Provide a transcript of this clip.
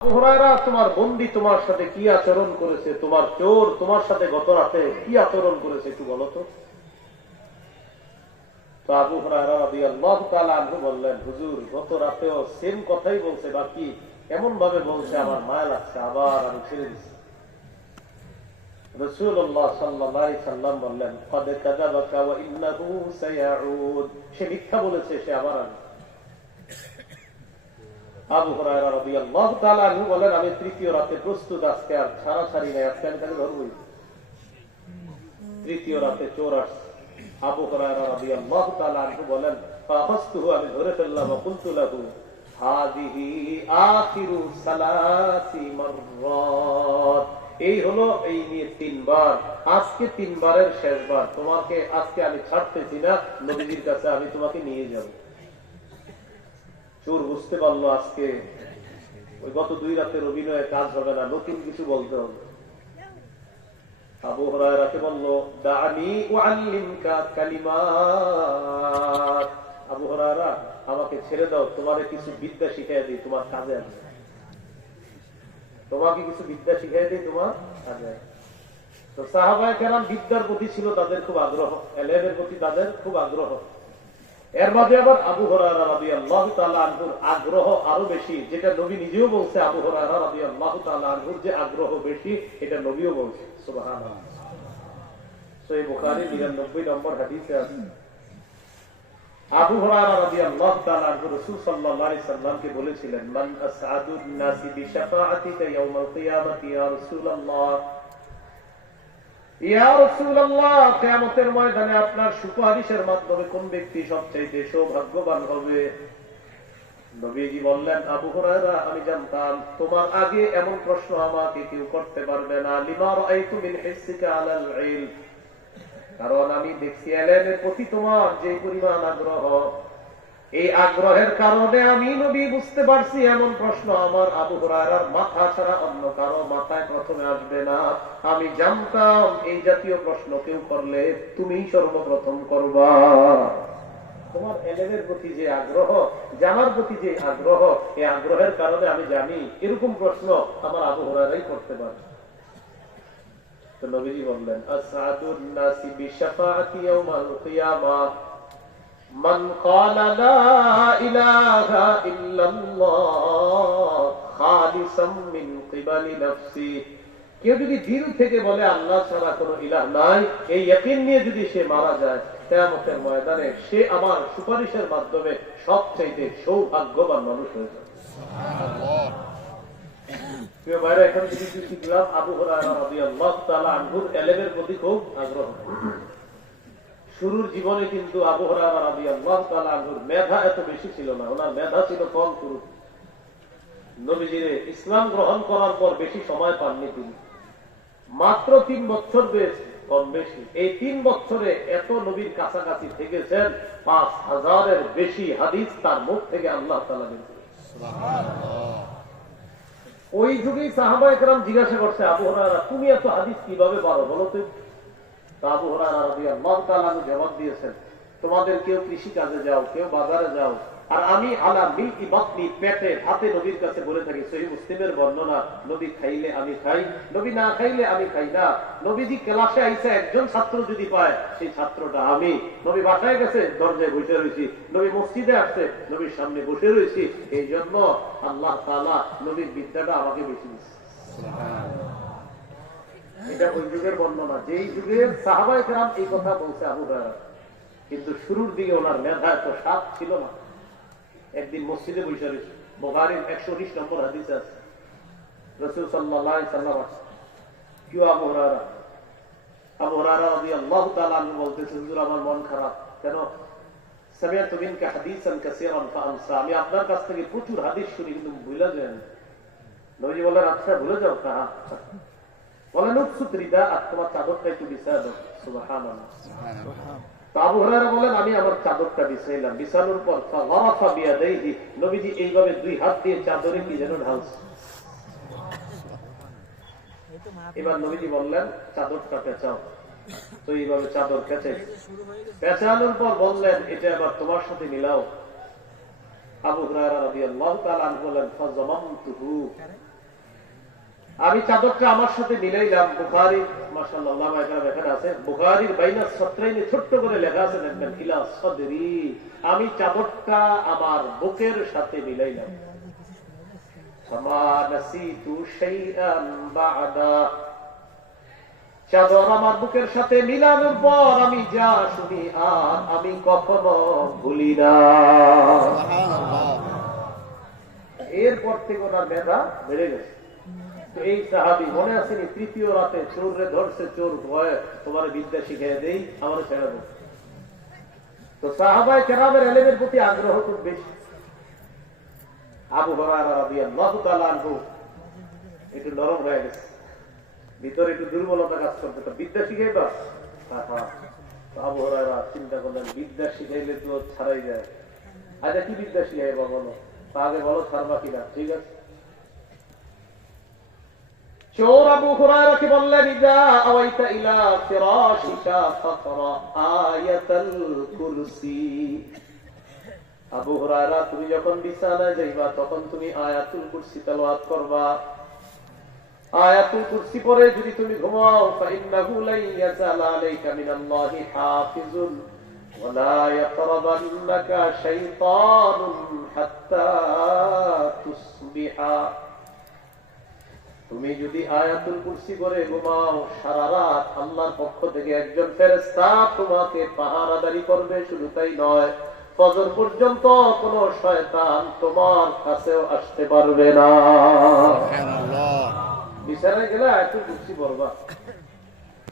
আবু হুরায়রা, তোমার বন্দী তোমার সাথে কি আচরণ করেছে, তোমার চোর তোমার সাথে গত রাতে কি আচরণ করেছে একটু বলো তো। তো আবু হুরায়রা রাদিয়াল্লাহু তাআলা আনহু বললেন, হুজুর গত রাতেও সেম কথাই বলছে, বাকি এমন ভাবে বলছে আমার মায়া লাগছে, আবার আমি ছেড়ে দিচ্ছি। রাসূলুল্লাহ সাল্লাল্লাহু আলাইহি সাল্লাম বললেন, ক্বাদ কাযাবাকা ওয়া ইন্নাহু সায়াউদ, সে মিথ্যা বলেছে, সে আবার আসবে। আবু হুরায়রা রাদিয়াল্লাহু তাআলা আনহু বলেন, আমি তৃতীয় রাতে প্রস্তুত, আজকে আর ছাড়াছাড়ি নাই, আজকে আমি তাকে ধরবই। তৃতীয় রাতে চোর আসছে। আবু হুরায়রা রাদিয়াল্লাহু তাআলা আনহু বলেন, ফাখাসতুহু, আমি ধরে ফেললাম, কুলতু লাহু হাযিহি আখিরু সালাসি মাররাত, এই হলো এই নিয়ে তিনবার, আজকে তিনবারের শেষবার, তোমাকে আজকে আমি ছাড়তেছি না, নবীজির কাছে আমি তোমাকে নিয়ে যাব। চোর বুঝতে পারলো আজকে ওই গত 2 রাতের অভিনয়ে কাজ হবে না, নতুন কিছু বলতে হবে। আবু হুরায়রাকে বলল, দানি উআল্লিমকা কালিমাত, আবু হুরায়রা আমাকে ছেড়ে দাও, তোমারে কিছু বিদ্যা শিখিয়ে দিই, তোমার কাজে আসবে। তোমাকে কিছু বিদ্যা শিখিয়ে দিই, তোমার কাজে আসবে। তো সাহাবায়ে কেরাম বিদ্যার প্রতি ছিল তাদের খুব আগ্রহ, ইলমের প্রতি তাদের খুব আগ্রহ। এর মাঝে আবার আবু হুরায়রা রাদিয়াল্লাহু তাআলা আনহুর আগ্রহ আরো বেশি, যেটা নবী নিজেও বলছে, আবু হুরায়রা রাদিয়াল্লাহু তাআলা আনহুর যে আগ্রহ বেশি, এটা নবীও বলছে। সুবহানাল্লাহ। সহিহ বুখারী 99 নম্বর হাদিসে আছে, আবু হুরায়রা রাদিয়াল্লাহু তাআলা আনহু রাসূল সাল্লাল্লাহু আলাইহি সাল্লামকে বলেছিলেন, মান আসআদুন নাসি বিশাফাআতিকা ইয়াউমাল কিয়ামাতি ইয়া রাসূলুল্লাহ, ইয়া রাসূলুল্লাহ, কিয়ামতের ময়দানে আপনার সুপারিশের মাধ্যমে কোন ব্যক্তি সবচেয়ে সৌভাগ্যবান হবে? নবীজি বললেন, আবু হুরায়রা, আমি জানতাম তোমার আগে এমন প্রশ্ন আমাকে কেউ করতে পারবে না, লিমা রাআইতু মিন হিসসিকা আলাল ইলম, কারণ আমি দেখছি ইলমের প্রতি তোমার যে পরিমাণ আগ্রহ, এই আগ্রহের কারণে আমি নবী বুঝতে পারছি এমন প্রশ্ন আমার আবু হুরায়রার মাথা ছাড়া অন্য কারো মাথায় প্রথমে আসবে না। আমি জানতাম এই জাতীয় প্রশ্ন কেউ করলে তুমিই সর্বপ্রথম করবা। তোমার ইলমের প্রতি যে আগ্রহ, জানার প্রতি যে আগ্রহ, এই আগ্রহের কারণে আমি জানি এরকম প্রশ্ন আমার আবু হুরায়রাই করতে পারে। তো নবীজি বললেন, আসআদুন নাসি বিশাফাআতি ইয়াউমাল কিয়ামাহ মান ক্বালা লা ইলাহা ইল্লাল্লাহ খালিসাম মিন কিবালি নাফসি, কেউ যদি দিল থেকে বলে আল্লাহ ছাড়া কোনো ইলাহ নাই, এই ইয়াকিন নিয়ে যদি সে মারা যায়, কিয়ামতের ময়দানে সে আমার সুপারিশের মাধ্যমে সবচেয়ে সৌভাগ্যবান মানুষ হয়ে যাবে। সুবহানাল্লাহ। প্রিয় ভাইরা, এখন যদি শিখলাম আবু হুরায়রা রাদিয়াল্লাহু তাআলা আনহুর ইলমের প্রতি খুব আগ্রহ। শুরুর জীবনে কিন্তু আবু হুরায়রা রাদিয়াল্লাহু তাআলা আনহুর মেধা এত বেশি ছিল না, ওনার মেধা ছিল কম। শুরু নবীজির ইসলাম গ্রহণ করার পর বেশি সময় পাননি তিনি, মাত্র 3 বছর বয়স, কম বেশি। এই 3 বছরে এত নবীর কাছাকাছি থেকেছেন, 5000-এর বেশি হাদিস তার মুখ থেকে আল্লাহ তাআলা দিয়েছেন। সুবহানাল্লাহ। ওই যুগেই সাহাবায়ে কেরাম জিজ্ঞাসা করছে, আবু হুরায়রা তুমি এত হাদিস কিভাবে পারো বলো তো। আবু হুরায়রা রাদিয়াল্লাহু তাআলা জবাব দিয়েছেন, তোমাদের কেউ কৃষি কাজে যাও, কেউ বাজারে যাও, আর আমি আলা মিলকি বাতনি, পেটে ভাতে নবীর কাছে বলে থাকি। সহিহ মুসলিমের বর্ণনা, নবী খাইলে আমি খাই, নবী না খাইলে আমি খাই না। নবীজি ক্লাসে আইসা একজন ছাত্র যদি পায়, সেই ছাত্রটা আমি। নবী বাসায় গেছে, দরজায় বসে রয়েছি, নবী মসজিদে আসছে, নবীর সামনে বসে রয়েছি। এই জন্য আল্লাহ তাআলা নবীর বিদ্যাটা আমাকে বেশি দিচ্ছে। এটা ওই যুগের বর্ণনা, যেই যুগের সাহাবায়ে কেরাম এই কথা বলছে আবু হুরায়রা। কিন্তু শুরুর দিকে ওনার মেধা এত সাপ ছিল না। একদিন মসজিদে বসে রয়েছে, বুখারীর 119 নম্বর হাদিসে আছে, রাসূল সাল্লাল্লাহু আলাইহি সাল্লাম আছে, কি আবু হুরায়রা? আবু হুরায়রা রাদিয়াল্লাহু তাআলা আনহু বলতেছেন, হুজুর আমার মন খারাপ। কেন? সামিআতু মিনকা হাদিসান কাসীরান ফাআনসা, আমি আপনার কাছ থেকে প্রচুর হাদিস শুনি কিন্তু ভুলে যাই। নবী বলেন, আচ্ছা ভুলে যাও তা? বলেন, উকসুত রিদা, তোমার চাদরটা একটু বিছায় দাও। সুবহানাল্লাহ। আবু হুরায়রা বলেন, আমি আমার চাদরটা বিছাইলাম, বিছানোর পর ফাগারাফা বিয়াদাইহি, নবীজি এইভাবে 2 হাত দিয়ে চাদরে কি যেন ঢালছে। এবার নবীজি বললেন, চাদরটা পেঁচাও। তো এইভাবে চাদর পেঁচানোর পর বললেন, এটা এবার তোমার সাথে মিলাও। আবু হুরায়রা রাদিয়াল্লাহু তাআলা আনহু বলেন, ফাযামামতুহু, আমি চাদরটা আমার সাথে মিলাইলাম। বুখারী মাশাআল্লাহ ওলামা একরাম এখানে আছে, বুখারীর বাইনা সত্রাইনে ছোট্ট করে লেখা আছে দেখবেন, ইলা সদরি, আমি চাদরটা আমার বুকের সাথে মিলাইলাম। ফামা নাসিতু শাইআন বা'দা, চাদর আমার বুকের সাথে মিলানোর পর আমি যা শুনি আর আমি কখনো ভুলি না। এরপর থেকে ওনার মেধা বেড়ে গেছে। এই সাহাবী মনে আসেনি, তৃতীয় রাতে চোরে ধরছে, চোর ভয় তোমার বিদ্যা শিখিয়ে দেই, আমার ছেড়ে দেব। তো সাহাবায়ে কেরামের ইলমের প্রতি আগ্রহ খুব বেশি। আবু হুরায়রা রাদিয়াল্লাহু তাআলা আনহু একটু নরম হয়ে গেছে, ভিতরে একটু দুর্বলতা কাজ করতে, তো বিদ্যা শিখাইবা। আবু হুরায়রা চিন্তা করলেন, বিদ্যা শিখাইলে তো ছাড়াই যায়, আচ্ছা কি বিদ্যা শিখাইবা বলো, আগে বলো ছাড়বা কিনা। ঠিক আছে, চোর আবু হুরায়রাকে বললেন, ইদা আওয়াইতা ইলা ফিরাশিকা ফাকরা আয়াতাল কুরসি। আবু হুরায়রা, তুমি যখন বিছানায় যাইবা তখন তুমি আয়াতুল কুরসি তেলাওয়াত করবা। আয়াতুল কুরসি পরে যদি তুমি ঘুমাও, ফাইন্নাহু লা ইয়াজালা আলাইকা মিনাল্লাহি হাফিজুন ওয়া লা ইয়াকরাবান্নাকা শাইতানুন হাত্তা তুসবিহা। তুমি যদি আয়াতুল কুরসি পরে ঘুমাও, সারা রাত আল্লাহর পক্ষ থেকে একজন ফেরেশতা তোমাকে পাহারাদারি করবে। শুধু তাই নয়, ফজর পর্যন্ত কোনো শয়তান তোমার কাছেও আসতে পারবে না। বিছানায় গেলে আয়াতুল কুরসি পড়বা।